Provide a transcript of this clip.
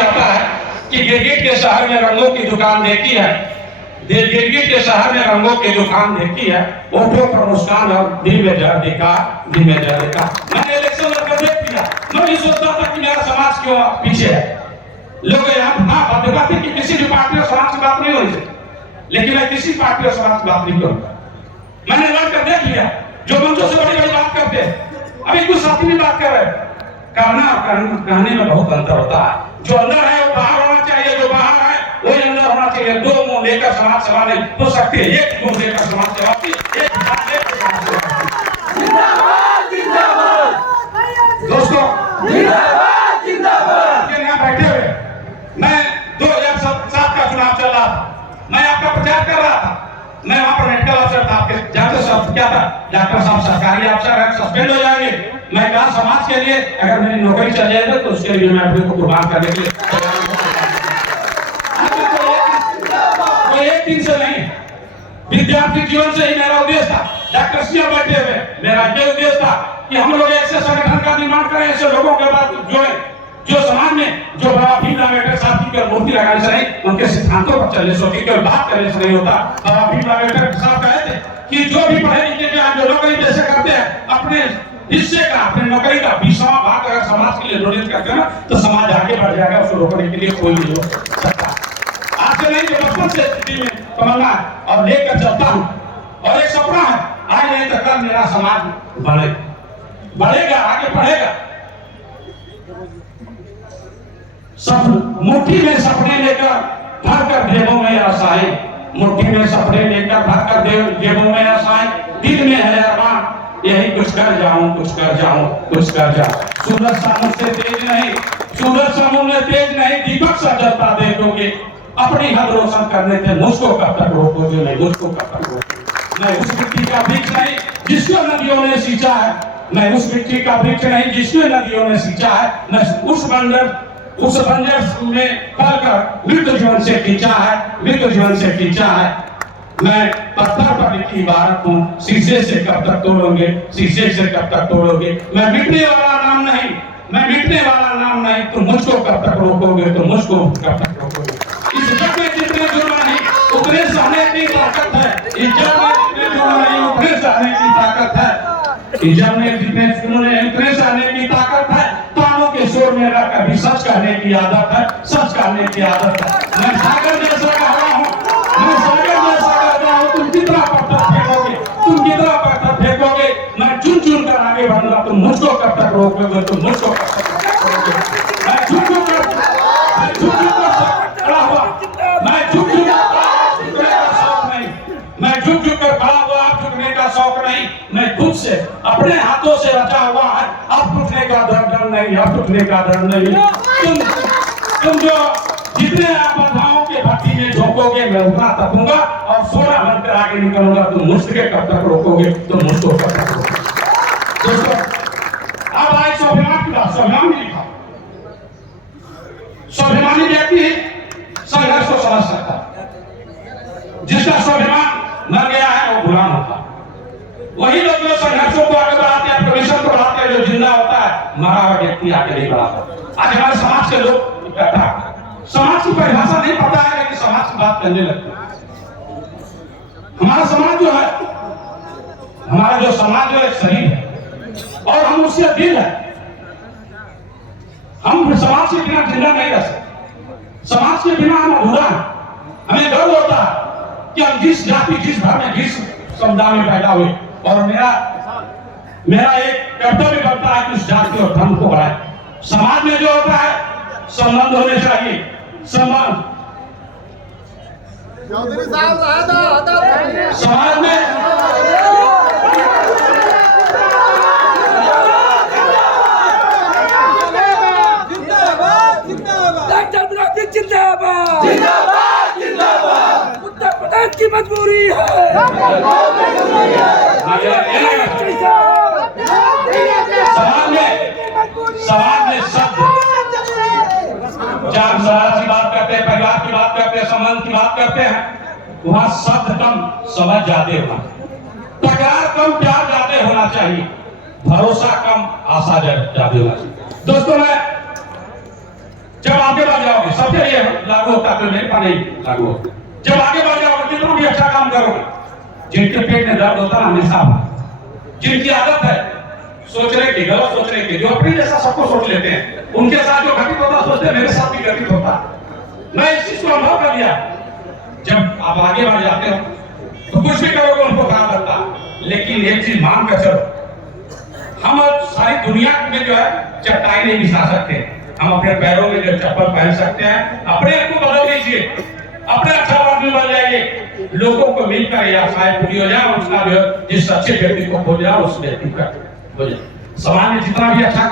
कहता है कि गिरगिट के शहर में रंगों की दुकान देखी है, गिरगिट के शहर में रंगों की दुकान देखी है, होठों पर मुस्कान और दिल में जहर देखा, दिल में जहर देखा। मैंने इलेक्शन लड़कर देख लिया, मैं नहीं सोचता था कि मेरा समाज क्यों पीछे है। लोग यहाँ बातें बातें कि किसी भी पार्टी और समाज की बात नहीं होनी चाहिए, लेकिन मैं किसी पार्टी और समाज की बात नहीं करूंगा। मैंने लड़कर देख लिया, जो मंचों से बड़ी बड़ी बात करते हैं, अभी कुछ साथी भी बात कर रहे हैं, कहना और कहने में बहुत अंतर होता है। जो अंदर है वो बाहर होना चाहिए, जो बाहर है वही अंदर होना चाहिए। दो मुंह लेकर समाज सेवा नहीं हो सकती, एक मुंह लेकर समाज सेवा की, एक हाथ लेकर समाज सेवा की। जिंदाबाद जिंदाबाद दोस्तों, जिंदाबाद जिंदाबाद। यहाँ बैठे हुए मैं 2007 का चुनाव चल रहा था, मैं आपका प्रचार कर रहा था, मैं वहां पर मेडिकल अफसर था, आपके जानते सब क्या था, डॉक्टर साहब सरकारी अफसर है, सस्पेंड हो जाएंगे। मैं कहा समाज के लिए अगर मेरी नौकरी चल जाएगी तो उसके लिए मैं अपने को कुर्बान करने के लिए एक दिन से नहीं, विद्यार्थी जीवन से ही मेरा उद्देश्य था। डॉक्टर सिंह बैठे हुए, मेरा ये उद्देश्य था कि हम लोग ऐसे संगठन का निर्माण करें, ऐसे लोगों के बाद जोड़े जो समाज में जो बाबा भीमराव अम्बेडकर साहब की मूर्ति लगाने से नहीं, उनके सिद्धांतों पर चलने से होती, केवल बात करने से नहीं होता। बाबा भीमराव अम्बेडकर साहब कहते थे कि जो भी पढ़े लिखे जो नौकरी जैसे करते हैं, अपने हिस्से का, अपने नौकरी का 20वां भाग अगर समाज के लिए डोनेट करते हैं ना, तो समाज आगे बढ़ जाएगा, उसको रोकने के लिए कोई नहीं हो सकता। आज से नहीं, जो बचपन से दिल में तमन्ना है और लेकर चलता हूँ, और एक सपना है, आज नहीं तो कल मेरा समाज बढ़ेगा, आगे बढ़ेगा। सब मुट्ठी में सपने लेकर भर कर जेबों में आशाएं, मुट्ठी में सपने लेकर भर कर जेबों में आशाएं, दिल में है अरमान यही कुछ कर जाऊं, कुछ कर जाऊं, कुछ कर जाऊं। सूरज सा मुझसे तेज नहीं, सूरज सा मुझसे तेज नहीं, दीपक सा जलता देखोगे, अपनी हद रोशन करने से मुझको कब तक रोकोगे, मैं मुझको कब तक रोकोगे। मैं उस मिट्टी का वृक्ष नहीं जिसको नदियों ने सींचा है, मैं उस मिट्टी का वृक्ष नहीं जिसको नदियों ने सींचा है, मैं उस बंजर में पलकर मृत्यु जीवन से खींचा है, मृत्यु जीवन से खींचा है। मैं पत्थर पर लिखी इबारत हूँ, शीशे से कब तक तोड़ोगे, शीशे से कब तक तोड़ोगे। मैं मिटने वाला नाम नहीं, मैं मिटने वाला नाम नहीं, तुम मुझको कब तक रोकोगे, तुम मुझको कब तक रोकोगे। इस जग में जितने जुर्म नहीं उतने सहने की ताकत है, इस जग में जितने जुर्म नहीं उतने सहने की ताकत है, इस जग में जितने जुर्म नहीं उतने सहने की ताकत है। तानों के शोर में रह कभी सच कहने की आदत है, सच कहने की आदत है। मैं सागर जैसा कहा हूँ, मैं सागर जैसा कहता हूँ, तुम कितना पत्थर फेंकोगे, तुम कितना पत्थर फेंकोगे, मैं चुन चुन कर आगे बढ़ूंगा, तुम मुझको कब तक रोकोगे, तुम मुझको कब तक रोकोगे। मैं झुक झुक कर खड़ा हुआ, मैं झुक झुक कर शौक नहीं, मैं झुक झुक कर खड़ा हुआ, आप झुकने का शौक नहीं, मैं खुद से अपने हाथों से रचा हुआ है, अब टूटने का डर नहीं, अब टूटने का डर नहीं। तुम जो जितने आप बाधाओं के भट्टी में झोंकोगे, मैं उतना तपूंगा और सोना बनकर आगे निकलूंगा, तुम मुझको कब तक रोकोगे, तुम मुझको कब तक रोकोगे। दोस्तों, अब आए स्वाभिमान की बात। स्वाभिमान भी लिखा, स्वाभिमानी व्यक्ति संघर्ष को समझ सकता है, जिसका स्वाभिमान मर गया है वो गुलाम होता है। वही लोग जो संघर्षों को आगे बढ़ाते हैं, प्रोग्रेशन को बढ़ाते हैं, जो जिंदा होता है, मरा हुआ व्यक्ति आगे नहीं बढ़ाता। आज हमारे समाज के लोग इकट्ठा, समाज की परिभाषा नहीं पता है, लेकिन समाज की बात करने लगते हैं। हमारा समाज जो है, हमारा जो समाज जो एक शरीर है और हम उससे दिल है। हम समाज के बिना जिंदा नहीं रह सकते, समाज के बिना हम अधूरा हैं। हमें गर्व होता है कि हम जिस जाति, जिस धर्म में, जिस समुदाय में पैदा हुए, और मेरा एक कर्तव्य बनता है कि उस जाति और धर्म को बढ़ाए। समाज में जो होता है संबंध होने चाहिए, संबंध समाज में जिंदाबाद जिंदाबाद जिंदाबाद। उत्तर प्रदेश की मजबूरी है, समाज में शब्द, जब समाज की बात करते हैं, परिवार की बात करते हैं, संबंध की बात करते हैं, वहाँ शब्द कम समझ जाते होना, तकरार कम प्यार जाते होना चाहिए, भरोसा कम आशा जाते होना चाहिए। दोस्तों, मैं जब आगे बढ़ जाऊँ सबके लिए लागू होता तो मेरे पर नहीं लागू होता। जब आगे बढ़ जाओगे कितना भी अच्छा काम करोगे, जिनके पेट में दर्द होता है हमेशा, जिनकी आदत है सोचने की, गलत सोचने की, जो अपनी जैसा सबको सोच लेते हैं, उनके साथ जो घटित होता सोचते हैं मेरे साथ भी घटित होता। मैं इस चीज को अनुभव कर लिया। जब आप आगे बढ़ जाते हो तो कुछ भी करोगे उनको खराब लगता, लेकिन एक चीज मान कर चलो, हम सारी दुनिया में जो है चट्टाई नहीं बिछा सकते, हम अपने पैरों में जो चप्पल पहन सकते हैं। अपने आप को बदल लीजिए, अपने अच्छा आदमी बन जाइए, लोगों को मिलकर ये आशाएं पूरी हो जाए, उसका जो जिस अच्छे व्यक्ति को हो जाए उस व्यक्ति का हो जाए। समाज में जितना भी अच्छा काम